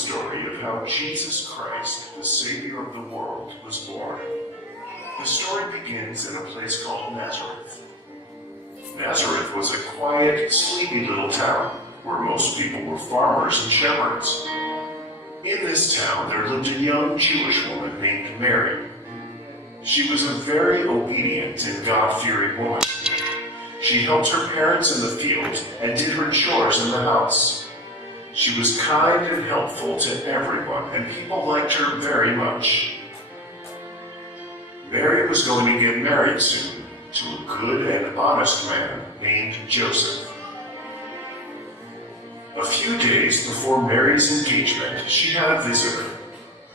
story of how Jesus Christ, the Savior of the world, was born. The story begins in a place called Nazareth. Nazareth was a quiet, sleepy little town where most people were farmers and shepherds. In this town, there lived a young Jewish woman named Mary. She was a very obedient and God-fearing woman. She helped her parents in the field and did her chores in the house. She was kind and helpful to everyone, and people liked her very much. Mary was going to get married soon to a good and honest man named Joseph. A few days before Mary's engagement, she had a visitor.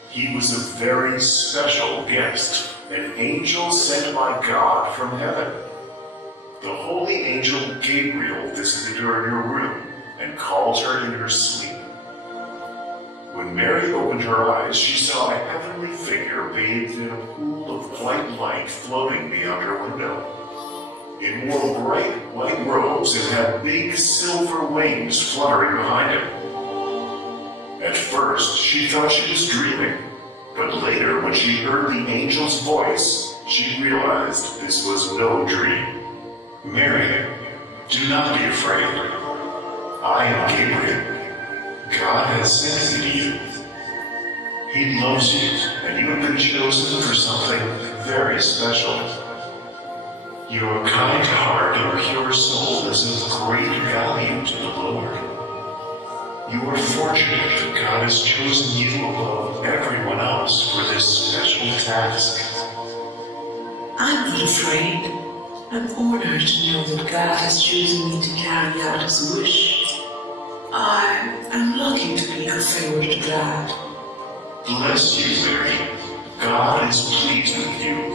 He was a very special guest, an angel sent by God from heaven. The holy angel Gabriel visited her in her room and called her in her sleep. When Mary opened her eyes, she saw a heavenly figure bathed in a pool of white light floating beyond her window. It wore bright white robes and had big silver wings fluttering behind it. At first, she thought she was dreaming, but later, when she heard the angel's voice, she realized this was no dream. Mary, do not be afraid. I am Gabriel. God has sent me to you. He loves you, and you have been chosen for something very special. Your kind heart and pure soul is of great value to the Lord. You are fortunate that God has chosen you above everyone else for this special task. I'm not afraid. I'm honored to know that God has chosen me to carry out His wish. I am lucky to be a favorite of God. Bless you, Mary. God is pleased with you.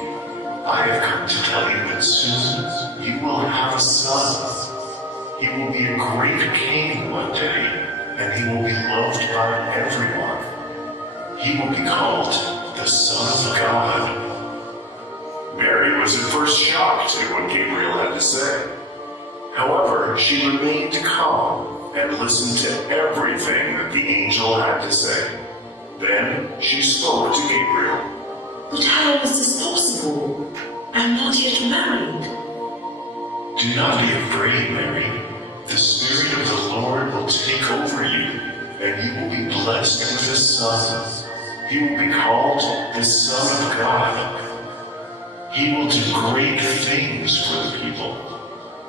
I have come to tell you that soon you will have a son. He will be a great king one day, and he will be loved by everyone. He will be called the Son of God. Mary was at first shocked at what Gabriel had to say. However, she remained calm and listened to everything that the angel had to say. Then she spoke to Gabriel. But how is this possible? I'm not yet married. Do not be afraid, Mary. The Spirit of the Lord will take over you, and you will be blessed with a son. He will be called the Son of God. He will do great things for the people.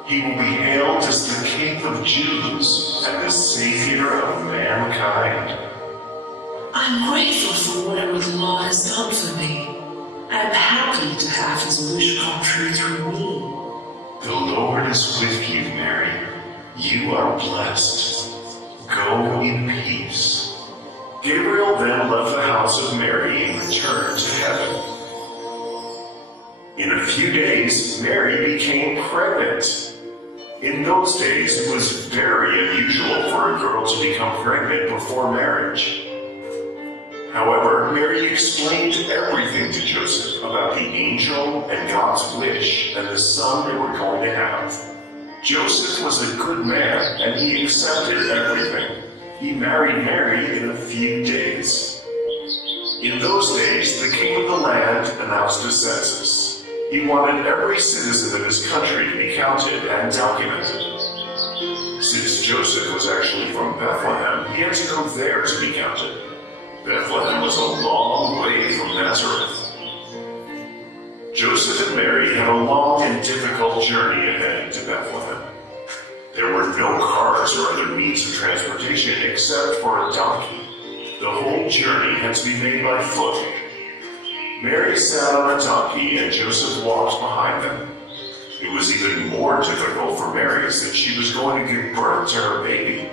He will be hailed as the King of Jews and the Savior of mankind. I'm grateful for whatever the Lord has done for me. I'm happy to have His wish come true through me. The Lord is with you, Mary. You are blessed. Go in peace. Gabriel then left the house of Mary and returned to heaven. In a few days, Mary became pregnant. In those days, it was very unusual for a girl to become pregnant before marriage. However, Mary explained everything to Joseph about the angel and God's wish and the son they were going to have. Joseph was a good man, and he accepted everything. He married Mary in a few days. In those days, the king of the land announced a census. He wanted every citizen of his country to be counted and documented. Since Joseph was actually from Bethlehem, he had to go there to be counted. Bethlehem was a long way from Nazareth. Joseph and Mary had a long and difficult journey ahead to Bethlehem. There were no cars or other means of transportation except for a donkey. The whole journey had to be made by foot. Mary sat on a donkey and Joseph walked behind them. It was even more difficult for Mary since she was going to give birth to her baby.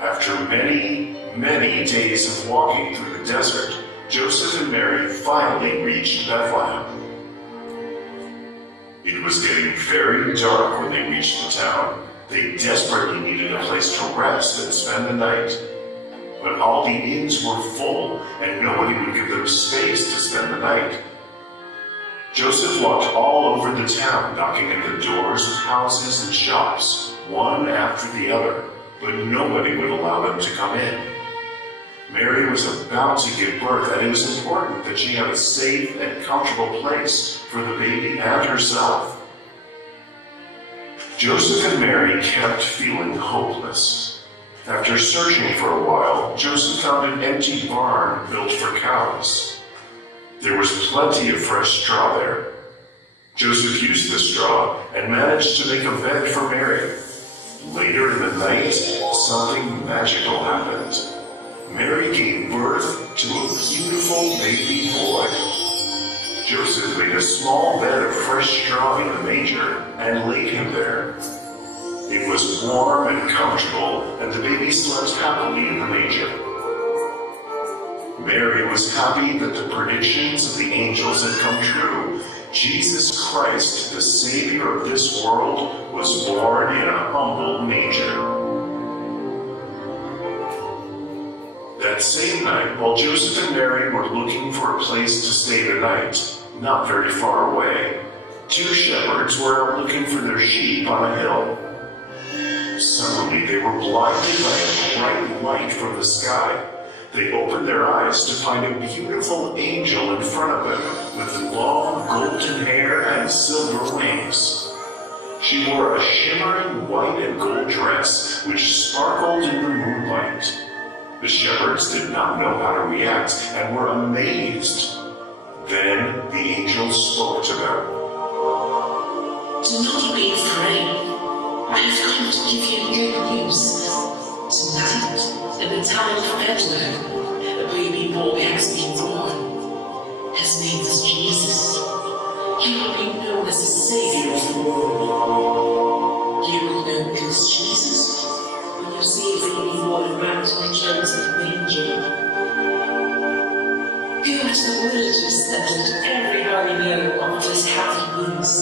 After many days of walking through the desert, Joseph and Mary finally reached Bethlehem. It was getting very dark when they reached the town. They desperately needed a place to rest and spend the night. But all the inns were full, and nobody would give them space to spend the night. Joseph walked all over the town, knocking at the doors of houses and shops, one after the other, but nobody would allow them to come in. was about to give birth, and it was important that she have a safe and comfortable place for the baby and herself. Joseph and Mary kept feeling hopeless. After searching for a while, Joseph found an empty barn built for cows. There was plenty of fresh straw there. Joseph used the straw and managed to make a bed for Mary. Later in the night, something magical happened. Mary gave birth to a beautiful baby boy. Joseph made a small bed of fresh straw in the manger and laid him there. It was warm and comfortable, and the baby slept happily in the manger. Mary was happy that the predictions of the angels had come true. Jesus Christ, the Savior of this world, was born in a humble manger. That same night, while Joseph and Mary were looking for a place to stay the night, not very far away, two shepherds were out looking for their sheep on a hill. Suddenly, they were blinded by a bright light from the sky. They opened their eyes to find a beautiful angel in front of them with long golden hair and silver wings. She wore a shimmering white and gold dress which sparkled in the moonlight. The shepherds did not know how to react and were amazed. Then the angel spoke to them. Do not be afraid. I have come to give you good news. Tonight, in the town of Bethlehem, a baby boy has been born. His name is Jesus. He will be known as the Savior of the world. You will know him as Jesus when you see a baby boy wrapped in the clothes of the manger. Go to the villages and let everybody know of this happy news.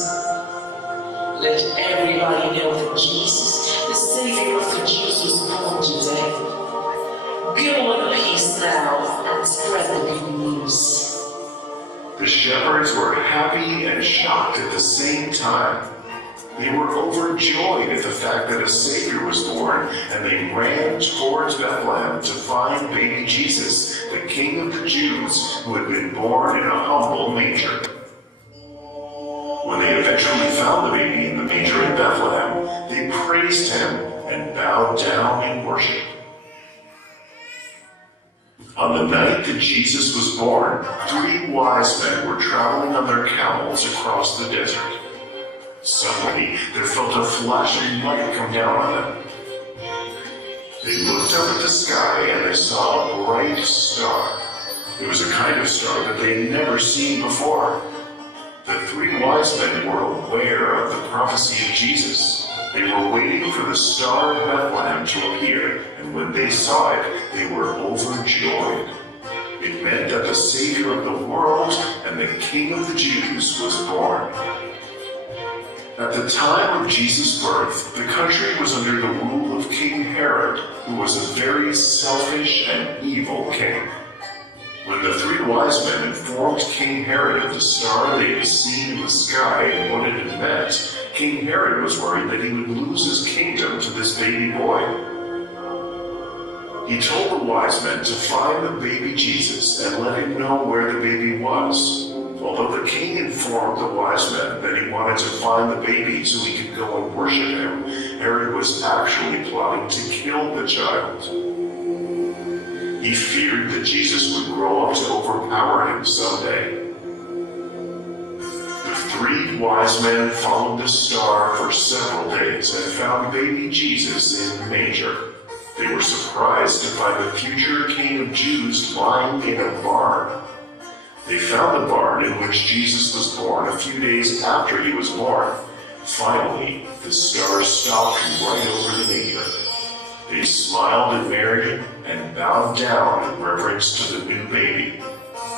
Let everybody know that Jesus, the Savior of the Jews, was born today. Go in peace now and spread the good news. The shepherds were happy and shocked at the same time. They were overjoyed at the fact that a Savior was born, and they ran towards Bethlehem to find baby Jesus, the King of the Jews, who had been born in a humble manger. When they eventually found the baby in the manger in Bethlehem, they praised him and bowed down in worship. On the night that Jesus was born, 3 wise men were traveling on their camels across the desert. Suddenly, they felt a flash of light come down on them. They looked up at the sky and they saw a bright star. It was a kind of star that they had never seen before. The 3 wise men were aware of the prophecy of Jesus. They were waiting for the star of Bethlehem to appear, and when they saw it, they were overjoyed. It meant that the Savior of the world and the King of the Jews was born. At the time of Jesus' birth, the country was under the rule of King Herod, who was a very selfish and evil king. When the 3 wise men informed King Herod of the star they had seen in the sky and what it had meant, King Herod was worried that he would lose his kingdom to this baby boy. He told the wise men to find the baby Jesus and let him know where the baby was. Although the king informed the wise men that he wanted to find the baby so he could go and worship him, Herod was actually plotting to kill the child. He feared that Jesus would grow up to overpower him someday. The 3 wise men followed the star for several days and found baby Jesus in the manger. They were surprised to find the future King of Jews lying in a barn. They found the barn in which Jesus was born a few days after he was born. Finally, the star stopped right over the manger. They smiled at Mary and bowed down in reverence to the new baby.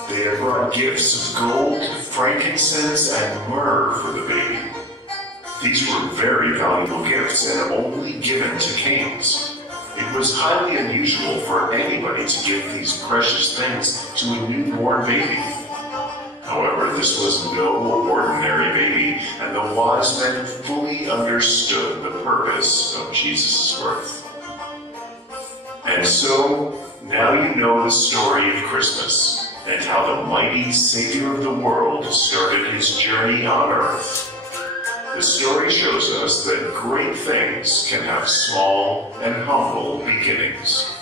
They had brought gifts of gold, frankincense, and myrrh for the baby. These were very valuable gifts and only given to kings. It was highly unusual for anybody to give these precious things to a newborn baby. However, this was no ordinary baby, and the wise men fully understood the purpose of Jesus' birth. And so, Now you know the story of Christmas and how the mighty Savior of the world started his journey on earth. The story shows us that great things can have small and humble beginnings.